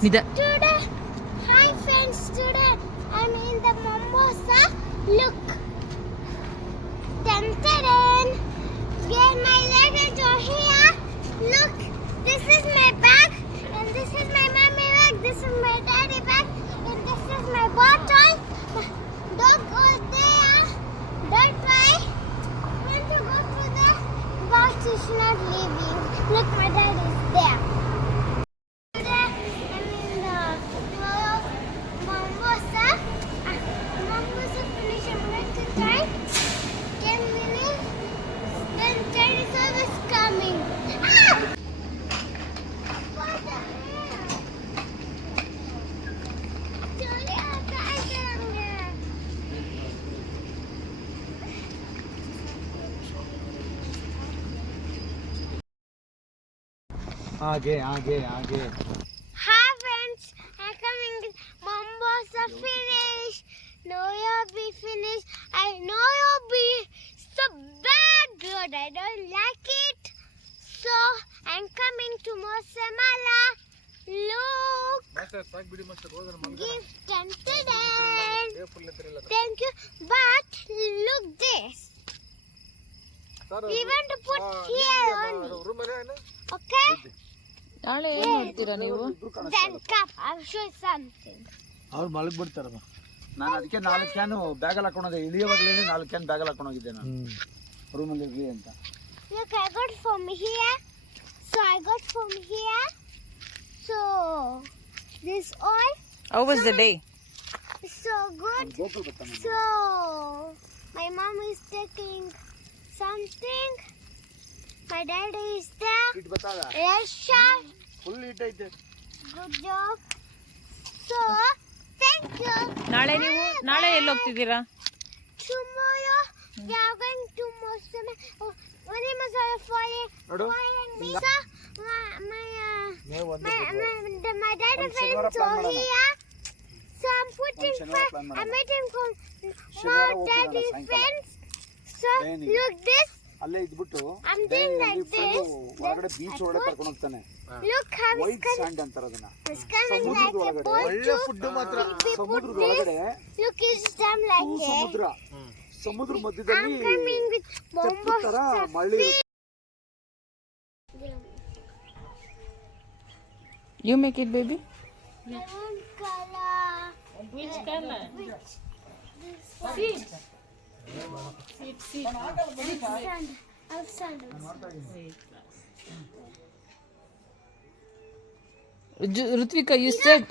Today, hi friends, today I'm in the Mombasa. Look, dun-dun-dun. Get my luggage over here. Look, this is my bag, and this is my mommy bag, this is my daddy bag, and this is my bottle. Dog goes there. That's why I want to go to the box is not leaving. Look, my dad is there. Today I'm in the Mombasa. Mombasa finish. I'm going to try 10 minutes. Then train service coming. Ah! What the hell? Julia, आगे आगे आगे Hi friends, I'm coming. Mombasa finished. Nairobi finished. I Nairobi so bad good. I don't like it. So I'm coming to Mosamala. Look, give 10 Thank you. But look this. We want to put here only. Okay? ನಾಳೆ ಏನು ಮಾಡ್ತೀರಾ ನೀವು? Then cup. I'll show you something. ಅವ್ರು ಮಲಗಿ ಬಿಡ್ತಾರಮ್ಮ. ನಾನು ಅದಕ್ಕೆ 4 can ಬ್ಯಾಗಲ್ಲಿ ಹಾಕೊಂಡೆ. ಇಳಿಯುವಾಗಲೇ 4 can ಬ್ಯಾಗಲ್ಲಿ ಹಾಕೊಂಡು ಹೋಗಿದ್ದೆ ನಾನು ರೂಮಲ್ಲಿ ಇರಲಿ ಅಂತ. Look, I got from here. So I got from here. So this oil How was the day? is so good. So my mom is taking something. My daddy is there. ಇಟ್ ಬತ್ತಾದ Yes, sir. Full ಇಟ್ ಐತೆ. Good job. So thank you. ನಾಳೆ ಎಲ್ಲಿ ಹೋಗ್ತಿದ್ದೀರಾ? Tomorrow we are going to Mosamala. Only Masala falling. ನೋಡು So my daddy friends are here. So I'm putting I'm waiting for my daddy friends. So look this. ಅಲ್ಲೇ ಇದ್ಬಿಟ್ಟು I'm doing like this. ಹೊರಗಡೆ beach ಒಳಗಡೆ ಕರ್ಕೊಂಡು ಹೋಗ್ತಾನೆ. Look how white and ಅಂತಾರೆ ಅದನ್ನ. it's coming like a boat. ಒಳ್ಳೆ food ಮಾತ್ರ. ಸಮುದ್ರದ ಒಳಗಡೆ Look, it's done like a. ಸಮುದ್ರ I'm ಮಧ್ಯದಲ್ಲಿ coming with ತೆಪ್ಪು ತರ ಮಳ್ಳಿ ಇರುತ್ತೆ. You make it, baby. Lemon color. Which color? Seed. Sand. I'll sand. Rutvika, you said